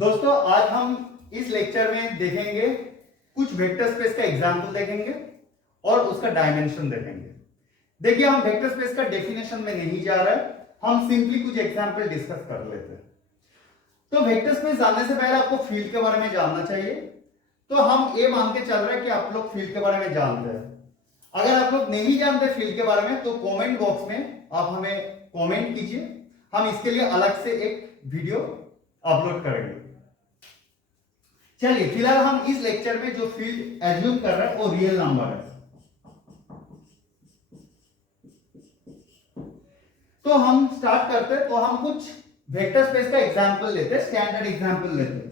दोस्तों आज हम इस लेक्चर में देखेंगे कुछ वेक्टर स्पेस का एग्जाम्पल देखेंगे और उसका डायमेंशन देखेंगे। देखिए हम वेक्टर स्पेस का डेफिनेशन में नहीं जा रहा है, हम सिंपली कुछ एग्जाम्पल डिस्कस कर लेते हैं। तो वेक्टर स्पेस जानने से पहले आपको फील्ड के बारे में जानना चाहिए। तो हम ये मान के चल रहे हैं कि आप लोग फील्ड के बारे में जानते हैं। अगर आप लोग नहीं जानते फील्ड के बारे में तो कमेंट बॉक्स में आप हमें कमेंट कीजिए, हम इसके लिए अलग से एक वीडियो अपलोड करेंगे। चलिए फिलहाल हम इस लेक्चर में जो फील्ड एज्यूम कर रहे हैं वो रियल नंबर है। तो हम स्टार्ट करते हैं। तो हम कुछ वेक्टर स्पेस का एग्जांपल लेते हैं, स्टैंडर्ड एग्जांपल लेते हैं।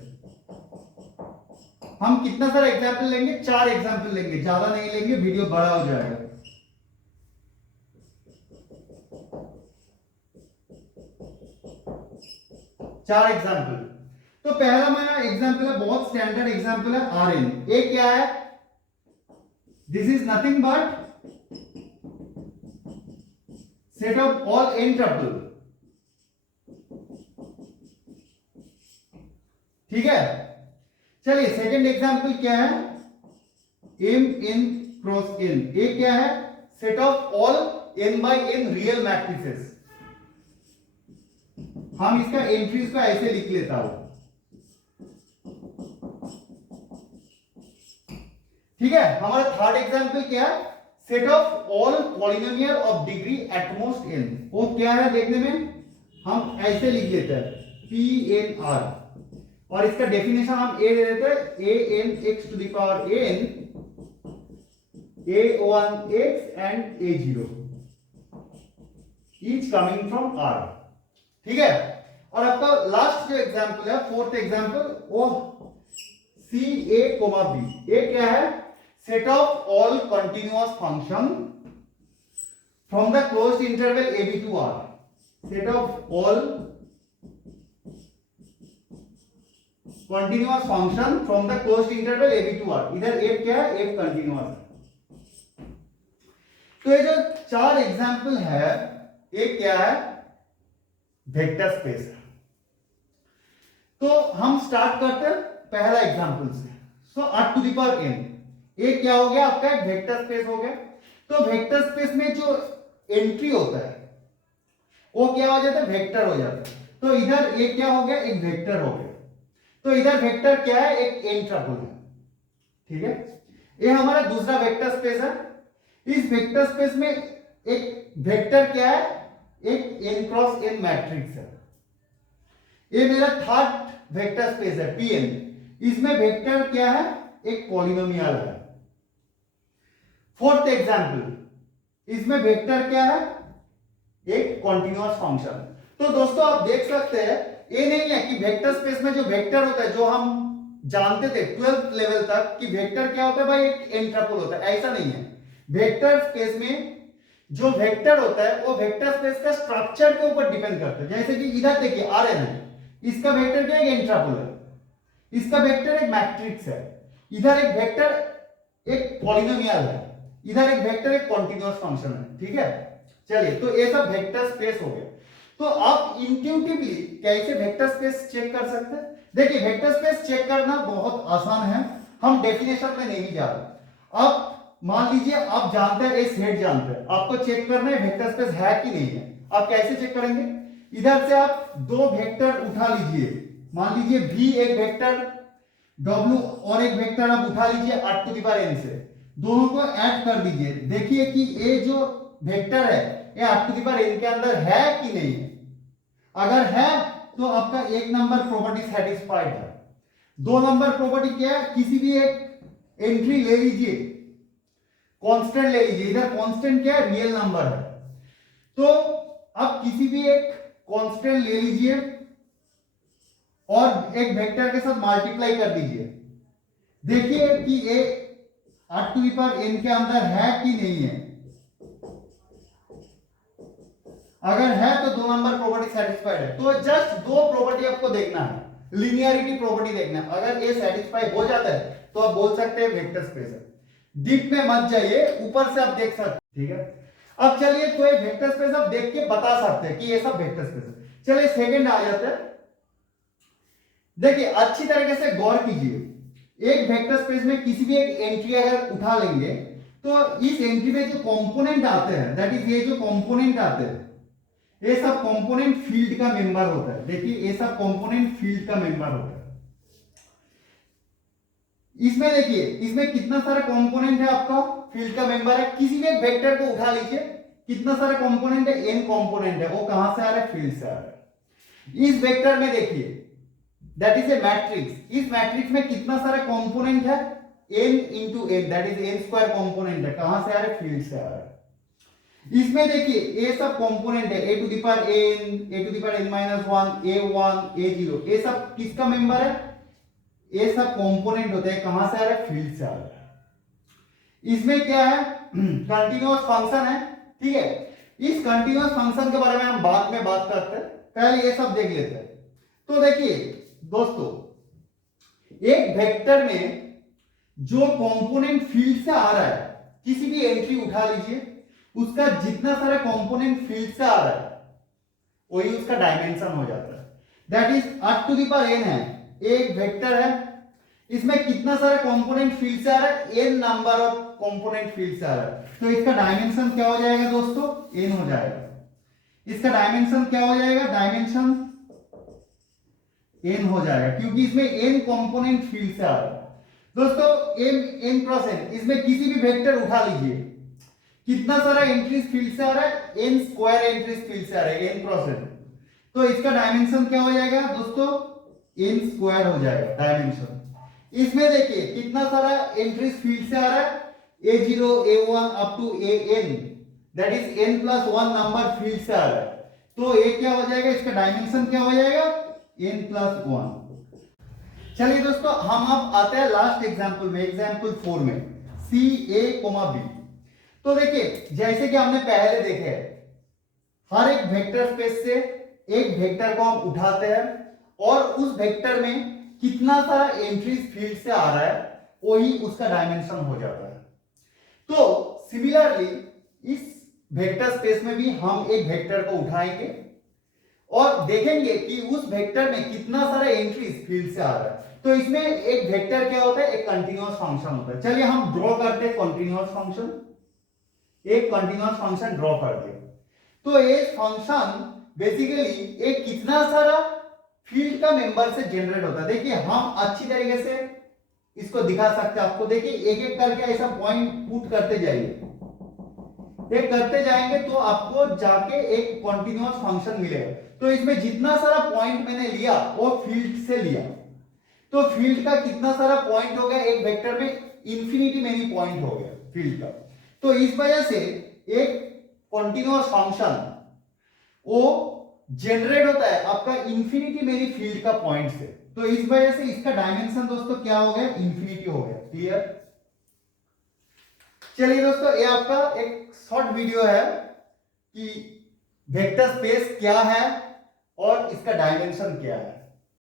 हम कितना सारा एग्जांपल लेंगे? 4 एग्जांपल लेंगे, ज्यादा नहीं लेंगे, वीडियो बड़ा हो जाएगा। चार एग्जांपल। तो पहला मेरा एग्जांपल है, बहुत स्टैंडर्ड एग्जांपल है, आर एन। ए क्या है? This is nothing but set of all N triple. ठीक है। चलिए सेकंड एग्जांपल क्या है? M N cross N. A क्या है? Set of all N by N real matrices. हम इसका एंट्रीज को ऐसे लिख लेता हूं। ठीक है। हमारा थर्ड एग्जांपल क्या है? Set of all polynomial of degree at most n. वो क्या है देखने में? हम ऐसे लिख लेते हैं पी एन आर, और इसका डेफिनेशन हम ए दे देते हैं, A N X to the power N a1 x and a0 each coming from R। ठीक है। और आपका लास्ट जो एग्जांपल है, फोर्थ एग्जांपल, वो सी ए कोमा बी। ए क्या है? Set of all continuous function from the closed interval a b to R। Set of all continuous function from the closed interval a b to R। इधर f क्या है? f continuous है। तो ये जो 4 example है, एक क्या है? वेक्टर स्पेस है। तो हम स्टार्ट करते हैं पहला एग्जाम्पल से। So r to the power n। एक क्या हो गया? आपका एक वेक्टर स्पेस हो गया। तो वेक्टर स्पेस में जो एंट्री होता है वो क्या हो जाता है? वेक्टर हो जाता है। तो इधर एक क्या हो गया? एक वेक्टर हो गया। तो इधर वेक्टर क्या है? एक n ट्रिपल है। ठीक है। ये हमारा दूसरा वेक्टर स्पेस है। इस वेक्टर स्पेस में एक वेक्टर क्या है? एक n क्रॉस n मैट्रिक्स है। ये मेरा थर्ड वेक्टर स्पेस है Pn। इसमें वेक्टर क्या है? एक पॉलिनोमियल है। फोर्थ एग्जांपल, इसमें वेक्टर क्या है? एक कॉन्टिन्यूअस फंक्शन। तो दोस्तों आप देख सकते हैं, ये नहीं है कि वेक्टर स्पेस में जो वेक्टर होता है, जो हम जानते थे 12th लेवल तक कि वेक्टर क्या होता है भाई? एक n ट्रिपल होता है, ऐसा नहीं है। वेक्टर स्पेस में जो वेक्टर होता है वो वेक्टर स्पेस का स्ट्रक्चर के ऊपर डिपेंड करता है। जैसे कि इधर देखिए Rn है, इसका वेक्टर क्या है? n ट्रिपल है। इसका वेक्टर एक मैट्रिक्स है। इधर एक वेक्टर एक पॉलिनोमियल है, इधर एक वेक्टर एक कॉन्टिन्यूअस फंक्शन है। ठीक है। चलिए तो ये सब वेक्टर स्पेस हो गया। तो आप इंट्यूटिवली कैसे वेक्टर स्पेस चेक कर सकते हैं? देखिए वेक्टर स्पेस चेक करना बहुत आसान है, हम डेफिनेशन में नहीं जा रहे। अब मान लीजिए आप जानते हैं, एक सेट जानते हैं, आपको चेक करना है वेक्टर स्पेस है कि नहीं है। आप कैसे चेक करेंगे? इधर से आप दो वेक्टर उठा लीजिए, मान लीजिए v एक वेक्टर, w और एक वेक्टर आप उठा लीजिए r to the power n से, दोनों को ऐड कर दीजिए। देखिए कि ये जो वेक्टर है ये r to the power n के अंदर है कि नहीं है। अगर है तो आपका एक नंबर प्रॉपर्टी सेटिस्फाइड है। 2 नंबर प्रॉपर्टी क्या है? किसी भी एक एंट्री ले लीजिए, कांस्टेंट ले लीजिए। इधर कांस्टेंट क्या है? रियल नंबर है। तो आप किसी भी एक कांस्टेंट ले लीजिए और एक वेक्टर के साथ मल्टीप्लाई कर दीजिए। देखिए कि ये r to the power n के अंदर है कि नहीं है। अगर है तो 2 नंबर प्रॉपर्टी सेटिस्फाइड है। तो जस्ट 2 प्रॉपर्टी आपको देखना है, लिनियरिटी प्रॉपर्टी देखना है। अगर ये सेटिस्फाई हो जाता है तो आप बोल सकते हैं वेक्टर स्पेस है। डीप में मत जाइए, ऊपर से आप देख सकते हैं। ठीक है। अब चलिए कोई वेक्टर स्पेस आप देख के बता सकते हैं कि ये सब वेक्टर स्पेस है। चलिए सेकंड आ जाते हैं। देखिए अच्छी तरीके से गौर कीजिए, एक वेक्टर स्पेस में किसी भी एक एंट्री अगर उठा लेंगे तो इस एंट्री में जो कंपोनेंट आते हैं, दैट इज ये जो कंपोनेंट आते हैं, ये सब कंपोनेंट फील्ड का मेंबर होता है। देखिए ये सब कंपोनेंट फील्ड का मेंबर होता है। इसमें देखिए इसमें कितना सारा कंपोनेंट है, आपका फील्ड का मेंबर है। किसी भी एक वेक्टर को उठा लीजिए, कितना सारा कंपोनेंट है, n कंपोनेंट है, वो कहां से आ रहा है, फील्ड से आ रहा है। इस वेक्टर में देखिए दैट इज ए मैट्रिक्स, इस मैट्रिक्स में कितना सारा कंपोनेंट है, n into n, that is n square component है, कहां से आ रहा है, फील्ड से आ रहा है। इसमें देखिए ये सब कंपोनेंट है, a to the power n, a to the power n minus 1, a1, a0, ये सब किसका मेंबर है, ये सब कंपोनेंट होते हैं, कहां से आ रहा है, फील्ड से आ रहा है। इसमें क्या है, कंटीन्यूअस फंक्शन है, ठीक है। इस कंटीन्यूअस फंक्शन के बारे में हम बाद में बात करते हैं, पहले ये सब देख लेते हैं। तो देखिए दोस्तों, एक वेक्टर में जो कंपोनेंट फील्ड से आ रहा है, किसी भी एंट्री उठा लीजिए, उसका जितना सारा कंपोनेंट फील्ड से आ रहा है वही उसका डायमेंशन हो जाता है। That is r to the power n है, एक वेक्टर है, इसमें कितना सारा कंपोनेंट फील्ड से आ रहा है, n number of component field से आ रहा है, तो इसका डायमेंशन क्या हो जाएगा दोस्तों, n हो जाएगा। इसका डायमेंशन क्या हो जाएगा, डायमेंशन n हो जाएगा, क्योंकि इसमें n कंपोनेंट फील्ड से आ रहा है। दोस्तों n क्रॉस n, इसमें किसी भी वेक्टर उठा लीजिए, कितना सारा एंट्रीज फील्ड से आ रहा है, n स्क्वायर एंट्रीज फील्ड से आ रहा है, n क्रॉस n, तो इसका डायमेंशन क्या हो जाएगा दोस्तों, n स्क्वायर हो जाएगा डायमेंशन। इसमें देखिए कितना सारा एंट्रीज फील्ड से आ रहा है, a0, a1 up to an, that is n plus 1 number field से आ रहा है, तो ये क्या हो जाएगा, इसका डायमेंशन क्या हो जाएगा, n प्लस 1। चलिए दोस्तों हम अब आते हैं लास्ट एग्जांपल में, एग्जांपल 4 में, CA, B। तो देखिए जैसे कि हमने पहले देखे, हर एक वेक्टर स्पेस से एक वेक्टर को हम उठाते हैं और उस वेक्टर में कितना सारा एंट्रीज फील्ड से आ रहा है वही उसका डायमेंशन हो जाता है। तो सिमिलरली इस वेक्टर स्पेस में भी हम एक वेक्टर को उठाएंगे और देखेंगे कि उस वेक्टर में कितना सारा एंट्रीज फील्ड से आ रहा है। तो इसमें एक वेक्टर क्या होता है, एक कंटीन्यूअस फंक्शन होता है। चलिए हम ड्रॉ करते हैं कंटीन्यूअस फंक्शन, एक कंटीन्यूअस फंक्शन ड्रॉ कर दिया। तो ये फंक्शन बेसिकली एक कितना सारा फील्ड का मेंबर से जनरेट होता है। देखिए हम अच्छी तरीके से इसको दिखा सकते हैं आपको, देखिए एक एक करके ऐसा पॉइंट पुट करते जाइए, एक करते जाएंगे तो आपको जाके एक कंटीन्यूअस फंक्शन मिलेगा। तो इसमें जितना सारा पॉइंट मैंने लिया वो फील्ड से लिया, तो फील्ड का कितना सारा पॉइंट हो गया, एक वेक्टर में इंफिनिटी मेनी पॉइंट हो गया फील्ड का। तो इस वजह से एक कंटीन्यूअस फंक्शन वो जनरेट होता है आपका इंफिनिटी मेनी फील्ड का पॉइंट से। तो इस वजह से इसका डायमेंशन दोस्तों क्या हो गया, इंफिनिटी हो गया। क्लियर। चलिए दोस्तों ये आपका एक शॉर्ट वीडियो है कि वेक्टर स्पेस क्या है और इसका डायमेंशन क्या है।